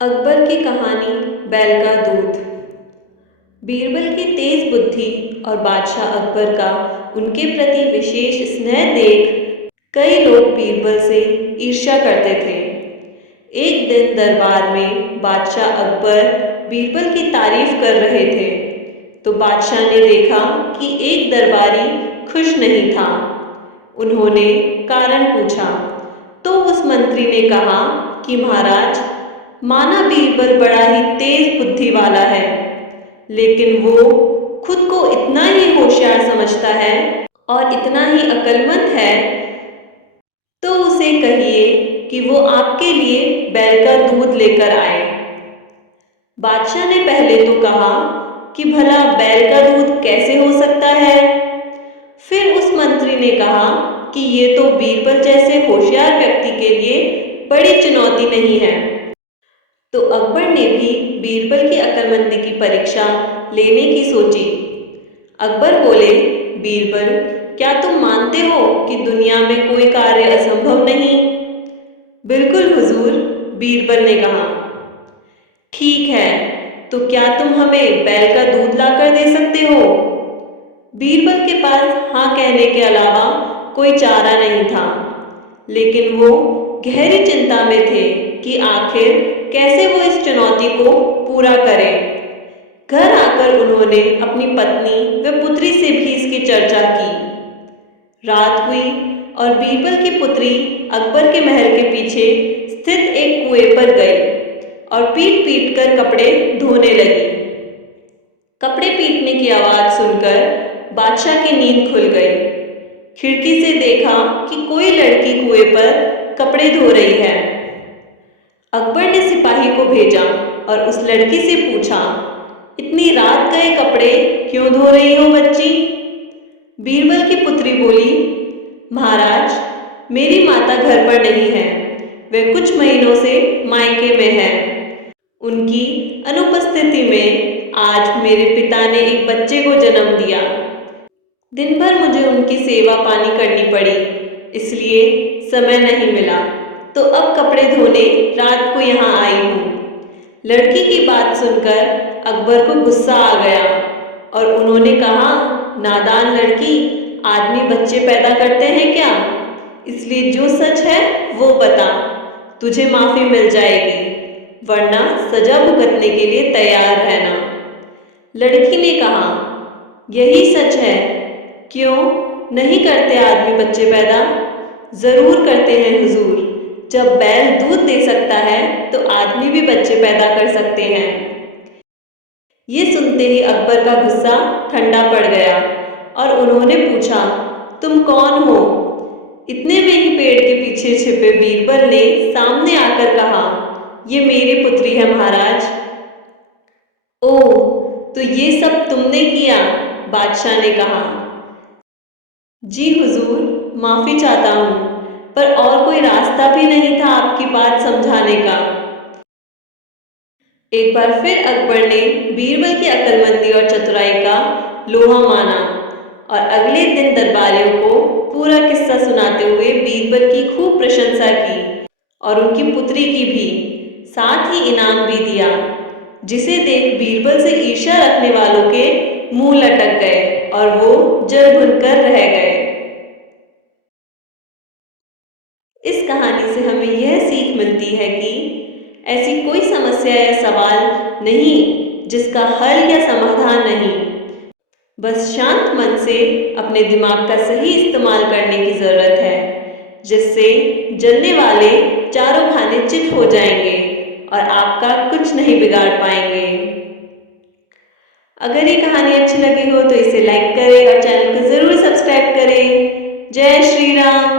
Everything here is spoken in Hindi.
अकबर की कहानी बैल का दूध। बीरबल की तेज बुद्धि और बादशाह अकबर का उनके प्रति विशेष स्नेह देख कई लोग बीरबल से ईर्ष्या करते थे। एक दिन दरबार में बादशाह अकबर बीरबल की तारीफ कर रहे थे, तो बादशाह ने देखा कि एक दरबारी खुश नहीं था। उन्होंने कारण पूछा, तो उस मंत्री ने कहा कि महाराज, माना बीरबल बड़ा ही तेज बुद्धि वाला है, लेकिन वो खुद को इतना ही होशियार समझता है और इतना ही अक्लमंद है, तो उसे कहिए कि वो आपके लिए बैल का दूध लेकर आए। बादशाह ने पहले तो कहा कि भला बैल का दूध कैसे हो सकता है। फिर उस मंत्री ने कहा कि ये तो बीरबल जैसे होशियार व्यक्ति के लिए बड़ी चुनौती नहीं है। तो अकबर ने भी बीरबल की अक्लमंदी की परीक्षा लेने की सोची। अकबर बोले, बीरबल, क्या तुम मानते हो कि दुनिया में कोई कार्य असंभव नहीं? बिल्कुल हुजूर, बीरबल ने कहा। ठीक है, तो क्या तुम हमें बैल का दूध लाकर दे सकते हो? बीरबल के पास हाँ कहने के अलावा कोई चारा नहीं था, लेकिन वो गहरी चिंता में थे कि आखिर कैसे वो इस चुनौती को पूरा करें। घर आकर उन्होंने अपनी पत्नी व पुत्री से भी इसकी चर्चा की। रात हुई और बीरबल की पुत्री अकबर के महल के पीछे स्थित एक कुएं पर गई और पीट पीट कर कपड़े धोने लगी। कपड़े पीटने की आवाज सुनकर बादशाह की नींद खुल गई। खिड़की से देखा कि कोई लड़की कुएं पर कपड़े धो रही है। अकबर ने सिपाही को भेजा और उस लड़की से पूछा, इतनी रात गए कपड़े क्यों धो रही हो बच्ची? बीरबल की पुत्री बोली, महाराज, मेरी माता घर पर नहीं है, वे कुछ महीनों से मायके में है। उनकी अनुपस्थिति में आज मेरे पिता ने एक बच्चे को जन्म दिया। दिन भर मुझे उनकी सेवा पानी करनी पड़ी, इसलिए समय नहीं मिला, तो अब कपड़े धोने रात को यहाँ आई हूँ। लड़की की बात सुनकर अकबर को गुस्सा आ गया और उन्होंने कहा, नादान लड़की, आदमी बच्चे पैदा करते हैं क्या? इसलिए जो सच है वो बता, तुझे माफी मिल जाएगी, वरना सजा भुगतने के लिए तैयार रहना। लड़की ने कहा, यही सच है। क्यों नहीं करते आदमी बच्चे पैदा? जरूर करते हैं हुजूर। जब बैल दूध दे सकता है तो आदमी भी बच्चे पैदा कर सकते हैं। ये सुनते ही अकबर का गुस्सा ठंडा पड़ गया और उन्होंने पूछा, तुम कौन हो? इतने में ही पेड़ के पीछे छिपे बीरबल ने सामने आकर कहा, ये मेरी पुत्री है महाराज। ओह, तो ये सब तुमने किया? बादशाह ने कहा। जी हुजूर, माफी चाहता हूँ, पर और कोई रास्ता भी नहीं था आपकी बात समझाने का। एक बार फिर अकबर ने बीरबल की अक्लमंदी और चतुराई का लोहा माना और अगले दिन दरबारियों को पूरा किस्सा सुनाते हुए बीरबल की खूब प्रशंसा की और उनकी पुत्री की भी, साथ ही इनाम भी दिया, जिसे देख बीरबल से ईर्ष्या रखने वालों के मुंह लटक गए और वो जल भुनकर रह गए। इस कहानी से हमें यह सीख मिलती है कि ऐसी कोई समस्या या सवाल नहीं जिसका हल या समाधान नहीं, बस शांत मन से अपने दिमाग का सही इस्तेमाल करने की जरूरत है, जिससे जलने वाले चारों खाने चित हो जाएंगे और आपका कुछ नहीं बिगाड़ पाएंगे। अगर ये कहानी अच्छी लगी हो तो इसे लाइक करें और चैनल को जरूर सब्सक्राइब करें। जय श्री राम।